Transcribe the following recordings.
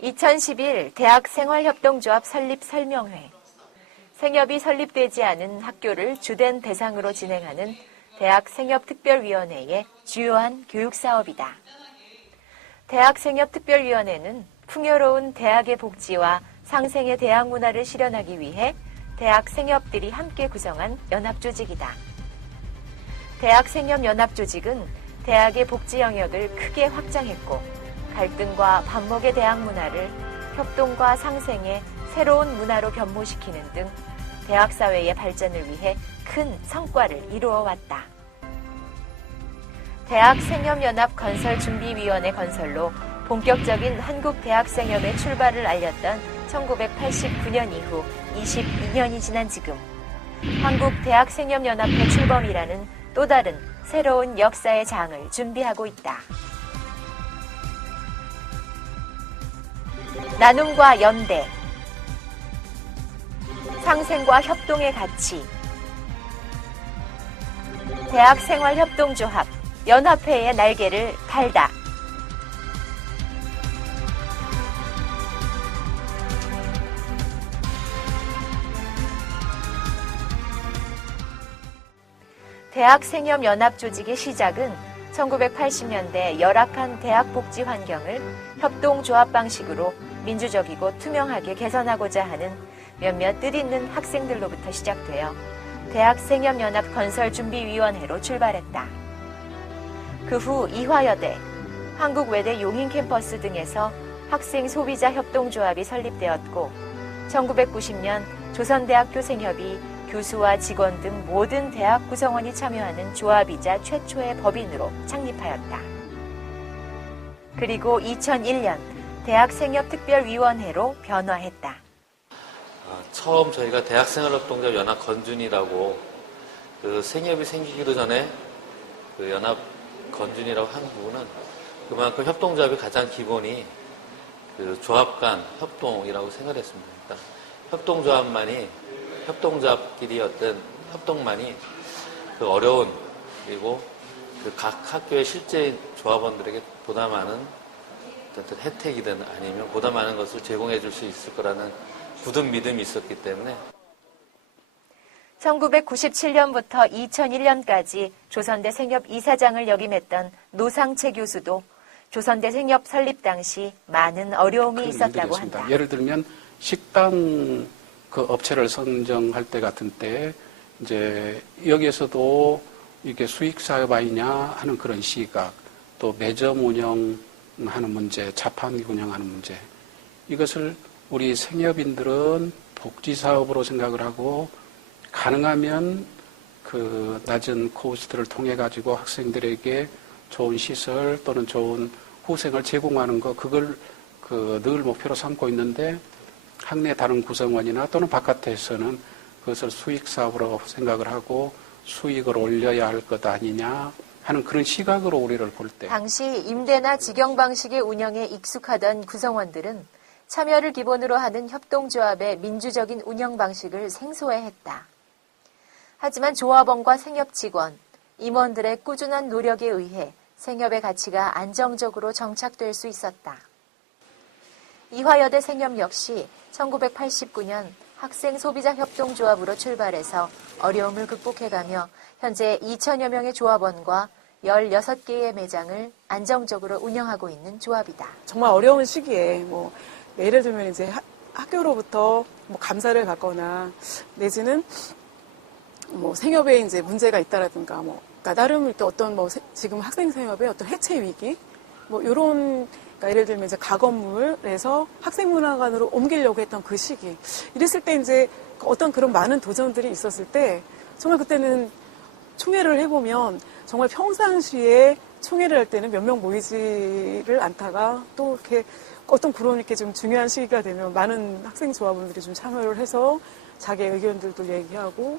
2011 대학생활협동조합 설립 설명회. 생협이 설립되지 않은 학교를 주된 대상으로 진행하는 대학생협특별위원회의 주요한 교육사업이다. 대학생협특별위원회는 풍요로운 대학의 복지와 상생의 대학 문화를 실현하기 위해 대학 생협들이 함께 구성한 연합조직이다. 대학생협연합조직은 대학의 복지 영역을 크게 확장했고 갈등과 반목의 대학 문화를 협동과 상생의 새로운 문화로 변모시키는 등 대학 사회의 발전을 위해 큰 성과를 이루어왔다. 대학생협연합건설준비위원회 건설로 본격적인 한국대학생협의 출발을 알렸던 1989년 이후 22년이 지난 지금 한국대학생협연합회 출범이라는 또 다른 새로운 역사의 장을 준비하고 있다. 나눔과 연대, 상생과 협동의 가치, 대학생활협동조합, 연합회의 날개를 달다. 대학생협연합조직의 시작은 1980년대 열악한 대학 복지 환경을 협동조합 방식으로 민주적이고 투명하게 개선하고자 하는 몇몇 뜻있는 학생들로부터 시작되어 대학생협연합건설준비위원회로 출발했다. 그 후 이화여대, 한국외대 용인캠퍼스 등에서 학생소비자협동조합이 설립되었고 1990년 조선대학교 생협이 교수와 직원 등 모든 대학 구성원이 참여하는 조합이자 최초의 법인으로 창립하였다. 그리고 2001년 대학생협특별위원회로 변화했다. 처음 저희가 대학생활협동조합 연합건준이라고 그 생협이 생기기도 전에 그 연합건준이라고 한 부분은 그만큼 협동조합의 가장 기본이 그 조합 간 협동이라고 생각했습니다. 그러니까 협동조합끼리 어떤 협동만이 그 어려운 그리고 그 각 학교의 실제 조합원들에게 보다 많은 어떤 혜택이든 아니면 보다 많은 것을 제공해 줄 수 있을 거라는 굳은 믿음이 있었기 때문에 1997년부터 2001년까지 조선대 생협 이사장을 역임했던 노상채 교수도 조선대 생협 설립 당시 많은 어려움이 있었다고 한다. 예를 들면 식당 그 업체를 선정할 때 같은 때 이제 여기에서도 이게 수익 사업 아니냐 하는 그런 시각, 또 매점 운영하는 문제, 자판기 운영하는 문제, 이것을 우리 생협인들은 복지 사업으로 생각을 하고 가능하면 그 낮은 코스트를 통해 가지고 학생들에게 좋은 시설 또는 좋은 후생을 제공하는 거, 그걸 늘 목표로 삼고 있는데 학내 다른 구성원이나 또는 바깥에서는 그것을 수익 사업으로 생각을 하고 수익을 올려야 할 것 아니냐 하는 그런 시각으로 우리를 볼 때, 당시 임대나 직영 방식의 운영에 익숙하던 구성원들은 참여를 기본으로 하는 협동조합의 민주적인 운영 방식을 생소해했다. 하지만 조합원과 생협 직원, 임원들의 꾸준한 노력에 의해 생협의 가치가 안정적으로 정착될 수 있었다. 이화여대 생협 역시 1989년 학생소비자협동조합으로 출발해서 어려움을 극복해가며 현재 2천여 명의 조합원과 16개의 매장을 안정적으로 운영하고 있는 조합이다. 정말 어려운 시기에 예를 들면 이제 학교로부터 감사를 받거나 내지는 생협에 이제 문제가 있다라든가 그러니까 나름 또 어떤 지금 학생 생협의 어떤 해체 위기 이런, 그러니까 예를 들면 이제 가건물에서 학생문화관으로 옮기려고 했던 그 시기, 이랬을 때 이제 어떤 그런 많은 도전들이 있었을 때 정말 그때는 총회를 해보면 정말 평상시에 총회를 할 때는 몇 명 모이지를 않다가 또 이렇게 어떤 그런 이렇게 좀 중요한 시기가 되면 많은 학생 조합원들이 좀 참여를 해서 자기의 의견들도 얘기하고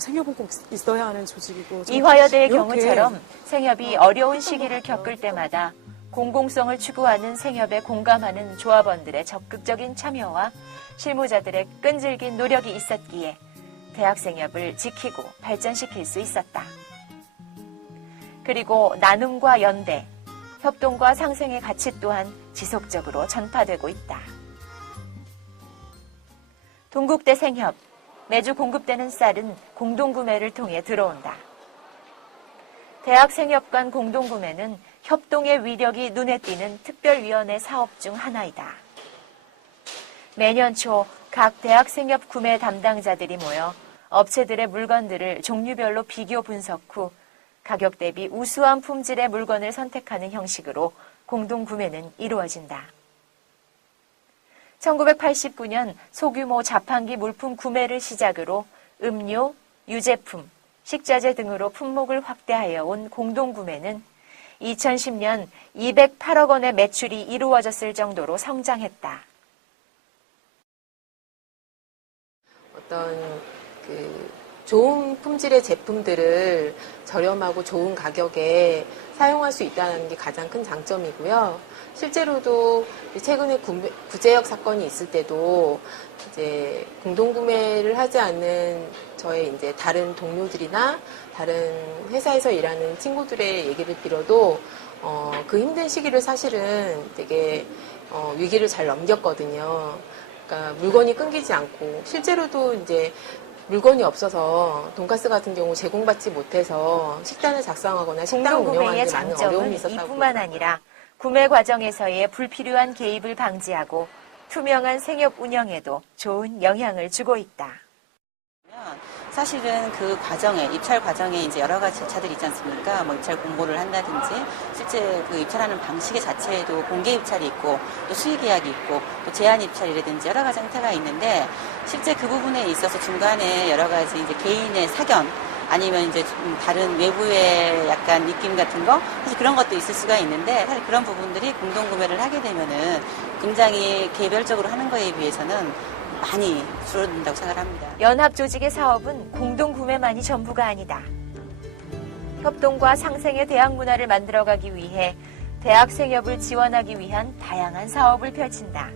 생협은 꼭 있어야 하는 조직이고. 이화여대의 경우처럼 생협이 어려운 시기를 겪을 때마다 공공성을 추구하는 생협에 공감하는 조합원들의 적극적인 참여와 실무자들의 끈질긴 노력이 있었기에 대학생협을 지키고 발전시킬 수 있었다. 그리고 나눔과 연대, 협동과 상생의 가치 또한 지속적으로 전파되고 있다. 동국대 생협, 매주 공급되는 쌀은 공동구매를 통해 들어온다. 대학 생협 간 공동구매는 협동의 위력이 눈에 띄는 특별위원회 사업 중 하나이다. 매년 초 각 대학 생협 구매 담당자들이 모여 업체들의 물건들을 종류별로 비교 분석 후 가격 대비 우수한 품질의 물건을 선택하는 형식으로 공동구매는 이루어진다. 1989년 소규모 자판기 물품 구매를 시작으로 음료, 유제품, 식자재 등으로 품목을 확대하여 온 공동구매는 2010년 208억 원의 매출이 이루어졌을 정도로 성장했다. 어떤 좋은 품질의 제품들을 저렴하고 좋은 가격에 사용할 수 있다는 게 가장 큰 장점이고요. 실제로도 최근에 구제역 사건이 있을 때도 이제 공동구매를 하지 않는 저의 이제 다른 동료들이나 다른 회사에서 일하는 친구들의 얘기를 빌어도 그 힘든 시기를 사실은 되게 위기를 잘 넘겼거든요. 그러니까 물건이 끊기지 않고 실제로도 이제 물건이 없어서 돈가스 같은 경우 제공받지 못해서 식단을 작성하거나 식당을 운영하는 공동구매의 데 많은 어려움이 장점은 있었다고. 이뿐만 아니라 구매 과정에서의 불필요한 개입을 방지하고 투명한 생협 운영에도 좋은 영향을 주고 있다. 사실은 그 과정에, 입찰 과정에 이제 여러 가지 절차들이 있지 않습니까? 뭐 입찰 공고를 한다든지, 실제 그 입찰하는 방식의 자체에도 공개 입찰이 있고, 또 수의 계약이 있고, 또 제한 입찰이라든지 여러 가지 형태가 있는데, 실제 그 부분에 있어서 중간에 여러 가지 이제 개인의 사견, 아니면 이제 좀 다른 외부의 약간 느낌 같은 거, 사실 그런 것도 있을 수가 있는데, 사실 그런 부분들이 공동구매를 하게 되면은 굉장히 개별적으로 하는 거에 비해서는 많이 줄어든다고 생각합니다. 연합조직의 사업은 공동구매만이 전부가 아니다. 협동과 상생의 대학 문화를 만들어가기 위해 대학 생협을 지원하기 위한 다양한 사업을 펼친다.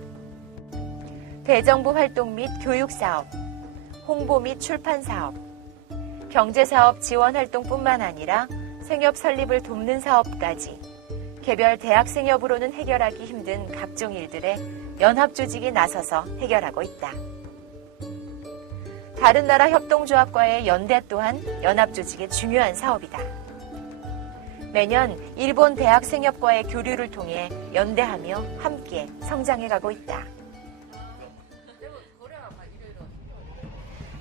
대정부 활동 및 교육사업, 홍보 및 출판사업, 경제사업 지원 활동뿐만 아니라 생협 설립을 돕는 사업까지 개별 대학 생협으로는 해결하기 힘든 각종 일들에 연합조직이 나서서 해결하고 있다. 다른 나라 협동조합과의 연대 또한 연합조직의 중요한 사업이다. 매년 일본 대학 생협과의 교류를 통해 연대하며 함께 성장해가고 있다.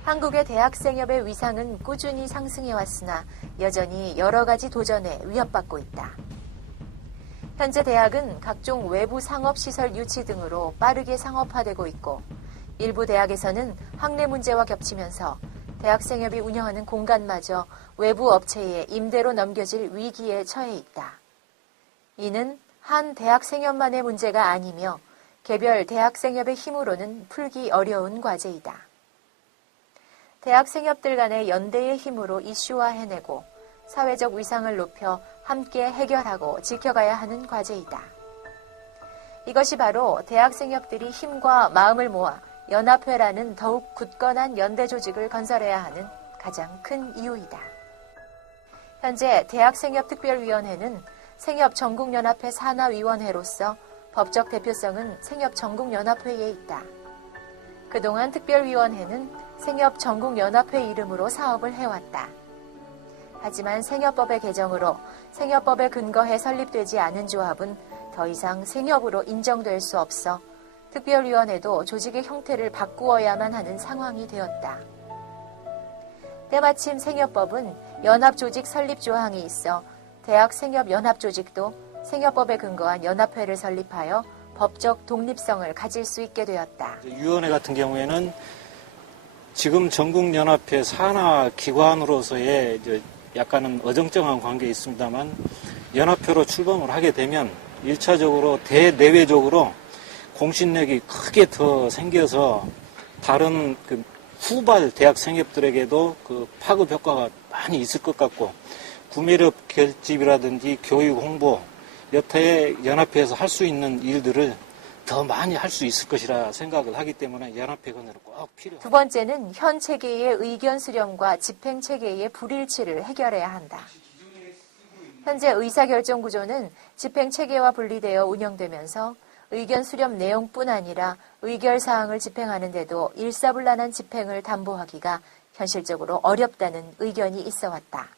한국의 대학 생협의 위상은 꾸준히 상승해왔으나 여전히 여러 가지 도전에 위협받고 있다. 현재 대학은 각종 외부 상업시설 유치 등으로 빠르게 상업화되고 있고 일부 대학에서는 학내 문제와 겹치면서 대학생협이 운영하는 공간마저 외부 업체에 임대로 넘겨질 위기에 처해 있다. 이는 한 대학생협만의 문제가 아니며 개별 대학생협의 힘으로는 풀기 어려운 과제이다. 대학생협들 간의 연대의 힘으로 이슈화해내고 사회적 위상을 높여 함께 해결하고 지켜가야 하는 과제이다. 이것이 바로 대학생협들이 힘과 마음을 모아 연합회라는 더욱 굳건한 연대 조직을 건설해야 하는 가장 큰 이유이다. 현재 대학생협특별위원회는 생협전국연합회 산하위원회로서 법적 대표성은 생협전국연합회에 있다. 그동안 특별위원회는 생협전국연합회 이름으로 사업을 해왔다. 하지만 생협법의 개정으로 생협법에 근거해 설립되지 않은 조합은 더 이상 생협으로 인정될 수 없어 특별위원회도 조직의 형태를 바꾸어야만 하는 상황이 되었다. 때마침 생협법은 연합조직 설립 조항이 있어 대학생협연합조직도 생협법에 근거한 연합회를 설립하여 법적 독립성을 가질 수 있게 되었다. 위원회 같은 경우에는 지금 전국연합회 산하기관으로서의 이제 약간은 어정쩡한 관계에 있습니다만 연합회로 출범을 하게 되면 1차적으로 대내외적으로 공신력이 크게 더 생겨서 다른 그 후발 대학 생협들에게도 그 파급 효과가 많이 있을 것 같고 구매력 결집이라든지 교육 홍보 여타의 연합회에서 할 수 있는 일들을 더 많이 할 수 있을 것이라 생각을 하기 때문에 연합회 건설은 꼭 필요합니다. 두 번째는 현 체계의 의견 수렴과 집행 체계의 불일치를 해결해야 한다. 현재 의사결정 구조는 집행 체계와 분리되어 운영되면서 의견 수렴 내용뿐 아니라 의결 사항을 집행하는 데도 일사불란한 집행을 담보하기가 현실적으로 어렵다는 의견이 있어 왔다.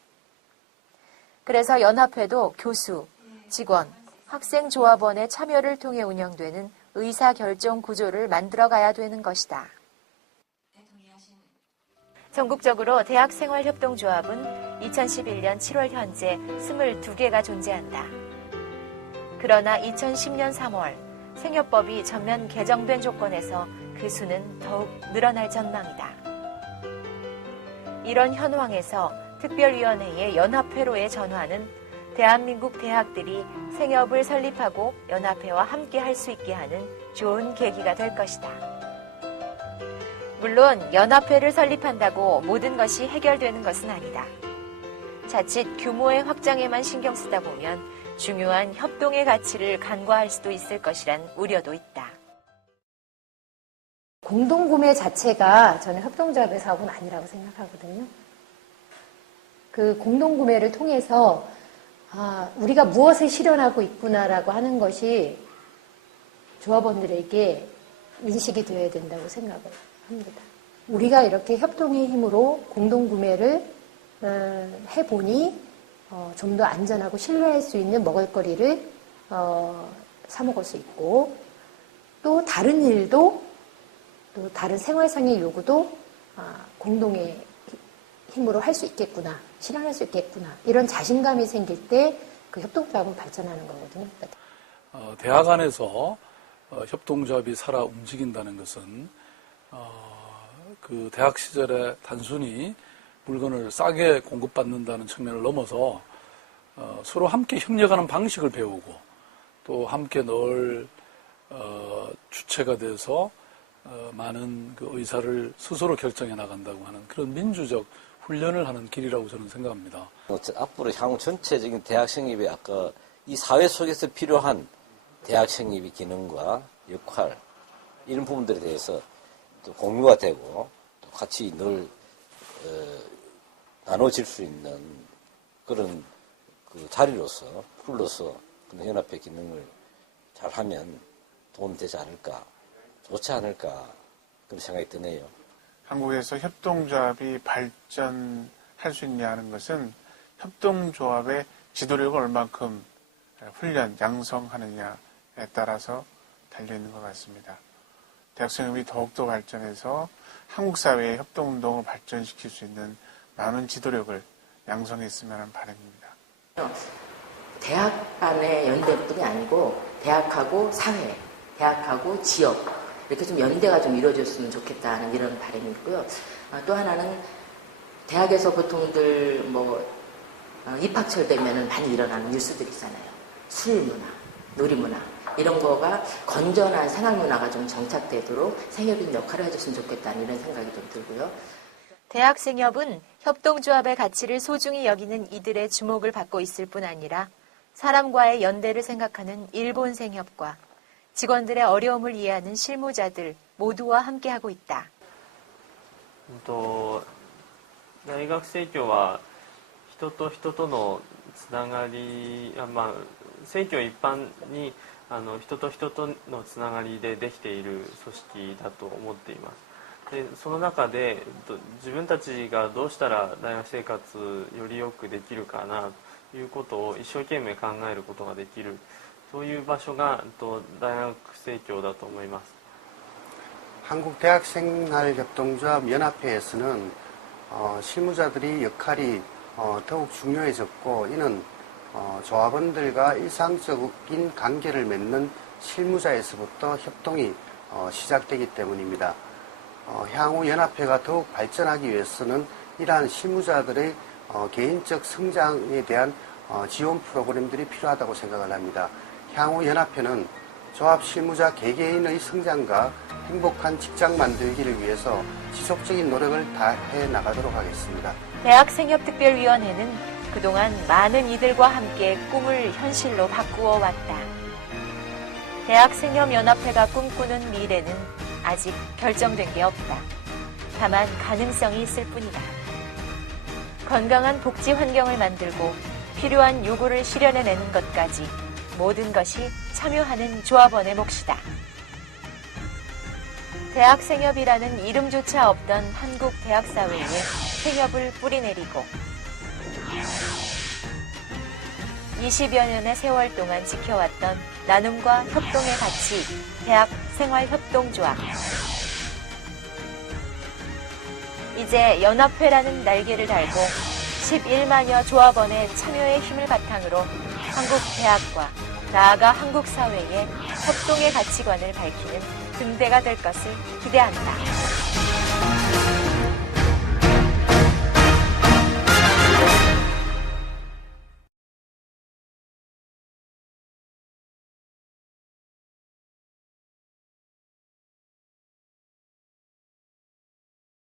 그래서 연합회도 교수, 직원, 학생조합원의 참여를 통해 운영되는 의사결정 구조를 만들어가야 되는 것이다. 전국적으로 대학생활협동조합은 2011년 7월 현재 22개가 존재한다. 그러나 2010년 3월 생협법이 전면 개정된 조건에서 그 수는 더욱 늘어날 전망이다. 이런 현황에서 특별위원회의 연합회로의 전환은 대한민국 대학들이 생협을 설립하고 연합회와 함께 할 수 있게 하는 좋은 계기가 될 것이다. 물론 연합회를 설립한다고 모든 것이 해결되는 것은 아니다. 자칫 규모의 확장에만 신경 쓰다 보면 중요한 협동의 가치를 간과할 수도 있을 것이란 우려도 있다. 공동구매 자체가 저는 협동조합의 사업은 아니라고 생각하거든요. 그 공동구매를 통해서 우리가 무엇을 실현하고 있구나라고 하는 것이 조합원들에게 인식이 되어야 된다고 생각을 합니다. 우리가 이렇게 협동의 힘으로 공동구매를 해보니 좀 더 안전하고 신뢰할 수 있는 먹을거리를 사 먹을 수 있고 또 다른 일도 또 다른 생활상의 요구도 공동의 힘으로 할 수 있겠구나, 실현할 수 있겠구나 이런 자신감이 생길 때 그 협동조합은 발전하는 거거든요. 대학 안에서 협동조합이 살아 움직인다는 것은 그 대학 시절에 단순히 물건을 싸게 공급받는다는 측면을 넘어서 서로 함께 협력하는 방식을 배우고 또 함께 늘 주체가 돼서 많은 그 의사를 스스로 결정해 나간다고 하는 그런 민주적 훈련을 하는 길이라고 저는 생각합니다. 앞으로 향후 전체적인 대학 생립의 아까 이 사회 속에서 필요한 대학 생립의 기능과 역할 이런 부분들에 대해서 또 공유가 되고 또 같이 늘 나눠질 수 있는 그런 그 자리로서 풀로서 연합회 기능을 잘하면 도움이 되지 않을까, 좋지 않을까 그런 생각이 드네요. 한국에서 협동조합이 발전할 수 있냐는 것은 협동조합의 지도력을 얼만큼 훈련, 양성하느냐에 따라서 달려있는 것 같습니다. 대학생협이 더욱더 발전해서 한국 사회의 협동운동을 발전시킬 수 있는 많은 지도력을 양성했으면 하는 바람입니다. 대학 간의 연대뿐이 아니고 대학하고 사회, 대학하고 지역 이렇게 좀 연대가 좀 이루어졌으면 좋겠다는 이런 바람이 있고요. 또 하나는 대학에서 보통들 입학철 되면은 많이 일어나는 뉴스들 있잖아요. 술문화, 놀이문화 이런 거가 건전한 생활문화가 좀 정착되도록 생협이 역할을 해줬으면 좋겠다는 이런 생각이 좀 들고요. 대학생협은 협동조합의 가치를 소중히 여기는 이들의 주목을 받고 있을 뿐 아니라 사람과의 연대를 생각하는 일본생협과 직원들의 어려움을 이해하는 실무자들 모두와 함께하고 있다. 大学生協は人と人とのつながり、生協一般に人と人とのつながりでできている組織だと思っています。でその中で自分たちがどうしたら大学生活よりよくできるかなということを一生懸命考えることができるそういう場所が大学生協だと思います。 한국대학생활협동조합 연합회에서는 실무자들의 역할이 더욱 중요해졌고 이는 조합원들과 일상적인 관계를 맺는 실무자에서부터 협동이 시작되기 때문입니다. 향후 연합회가 더욱 발전하기 위해서는 이러한 실무자들의 개인적 성장에 대한 지원 프로그램들이 필요하다고 생각을 합니다. 향후 연합회는 조합 실무자 개개인의 성장과 행복한 직장 만들기를 위해서 지속적인 노력을 다해 나가도록 하겠습니다. 대학생협특별위원회는 그동안 많은 이들과 함께 꿈을 현실로 바꾸어 왔다. 대학생협연합회가 꿈꾸는 미래는 아직 결정된 게 없다. 다만 가능성이 있을 뿐이다. 건강한 복지 환경을 만들고 필요한 요구를 실현해내는 것까지 모든 것이 참여하는 조합원의 몫이다. 대학생협이라는 이름조차 없던 한국 대학사회에 생협을 뿌리내리고 20여 년의 세월 동안 지켜왔던 나눔과 협동의 가치, 대학생활협동조합. 이제 연합회라는 날개를 달고 11만여 조합원의 참여의 힘을 바탕으로 한국 대학과 나아가 한국 사회의 협동의 가치관을 밝히는 등대가 될 것을 기대한다.